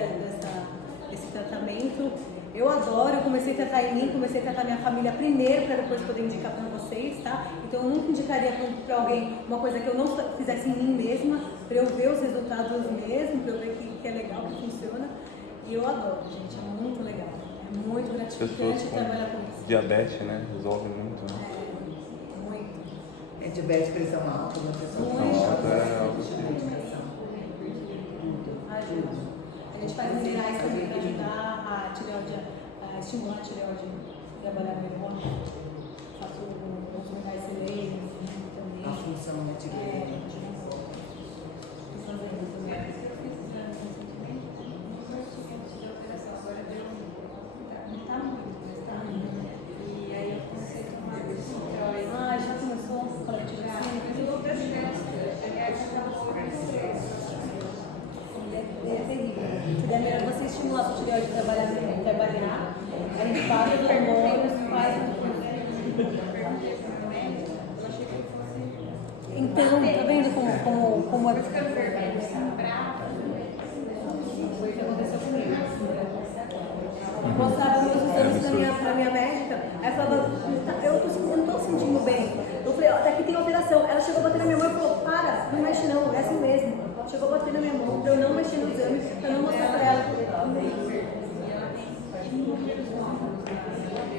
desse tratamento. Eu adoro, eu comecei a tratar em mim, comecei a tratar minha família primeiro, para depois poder indicar para vocês, tá? Então eu nunca indicaria para alguém uma coisa que eu não fizesse em mim mesma, para eu ver os resultados mesmo, para eu ver que é legal, que funciona. E eu adoro, gente, é muito legal. É muito Pessoas gratificante trabalhar com com isso. diabetes, né? Resolve muito, né? Muito. É diabetes, pressão alta, uma pessoa Muito. Nossa, é algo assim. Ajuda. A gente faz minerais também para ajudar a tireoide, a estimular a tireoide a trabalhar melhor. Faço os minerais seleiros também. A função da tireoide. Estou fazendo também. Tá muito, mas tá. E aí eu comecei a tomar esteroide. Ah, já começou para tirar? É terrível. Se der melhor você estimular a tireoide a trabalhar, a gente faz os hormônios, faz. Então, tá vendo como é. Foi o que aconteceu comigo. Eu mostrava meus exames pra minha médica, aí eu falava, eu não tô sentindo bem. Eu falei, ó, daqui tem alteração. Ela chegou a bater na minha mão e falou, para, não mexe não, é assim mesmo. Chegou a bater na minha mão, pra eu não mexer no exame, pra eu não mostrar pra ela.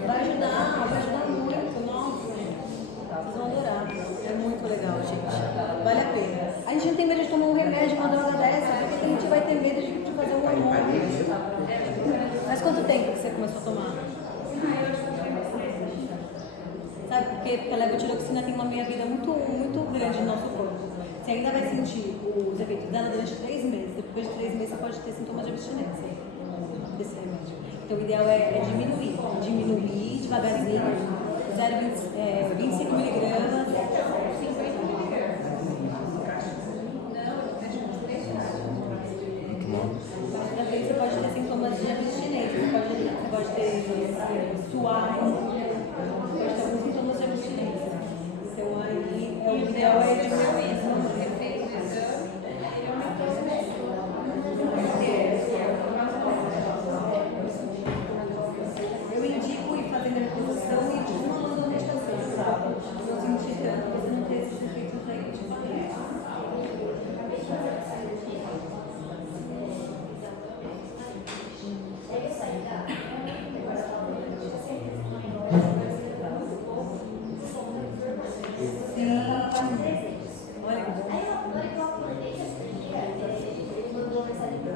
Vai ajudar muito, nossa. Vocês vão adorar. É muito legal, gente. Vale a pena. A gente não tem medo de tomar um remédio, uma droga dessa, porque a gente vai ter medo de fazer um hormônio. Mas quanto tempo que você começou a tomar? Sabe por quê? Porque a levotiroxina tem uma meia-vida muito grande no nosso corpo. Você ainda vai sentir os efeitos dela durante 3 meses. Depois de 3 meses você pode ter sintomas de abstinência desse remédio. Então o ideal é diminuir devagarzinho, 25 miligramas,